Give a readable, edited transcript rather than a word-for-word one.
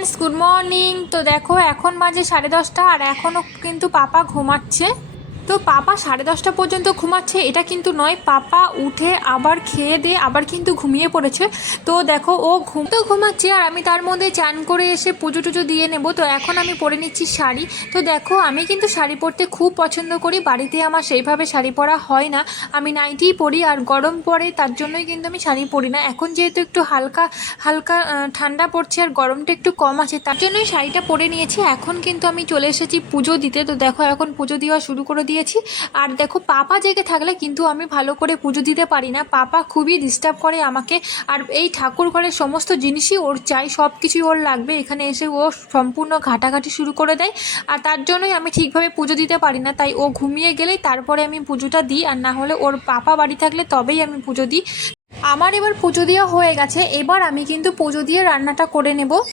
Friends, good morning. তো দেখো এখন বাজে 10:30 আর এখনও কিন্তু পাপা ঘুমাচ্ছে। তো পাপা 10:30 পর্যন্ত ঘুমাচ্ছে এটা কিন্তু নয়, পাপা উঠে আবার খেয়ে দিয়ে আবার কিন্তু ঘুমিয়ে পড়েছে। তো দেখো ও ঘুমাচ্ছে আর আমি তার মধ্যে চান করে এসে পুজো টুজো দিয়ে নেব। তো এখন আমি পরে নিচ্ছি শাড়ি। তো দেখো আমি কিন্তু শাড়ি পরতে খুব পছন্দ করি, বাড়িতে আমার সেইভাবে শাড়ি পরা হয় না, আমি নাইটিই পরি আর গরম পড়ে তার জন্যই কিন্তু আমি শাড়ি পরি না। এখন যেহেতু একটু হালকা হালকা ঠান্ডা পড়ছে আর গরমটা একটু কম আছে তার জন্যই শাড়িটা পরে নিয়েছি। এখন কিন্তু আমি চলে এসেছি পুজো দিতে। তো দেখো এখন পুজো দেওয়া শুরু করে দিয়েছি। আর দেখো পাপা জেগে থাকলে কিন্তু আমি ভালো করে পুজো দিতে পারি না, পাপা খুবই ডিস্টার্ব করে আমাকে। আর এই ঠাকুর ঘরের সমস্ত জিনিসই ওর চাই, সব কিছুই ওর লাগবে, এখানে এসে ও সম্পূর্ণ ঘাটাঘাটি শুরু করে দেয় আর তার জন্যই আমি ঠিকভাবে পুজো দিতে পারি না। তাই ও ঘুমিয়ে গেলেই তারপরে আমি পুজোটা দিই, আর না হলে ওর পাপা বাড়ি থাকলে তবেই আমি পুজো দিই। আমার এবার পুজো দেওয়া হয়ে গেছে, এবার আমি কিন্তু পুজো দিয়ে রান্নাটা করে নেব।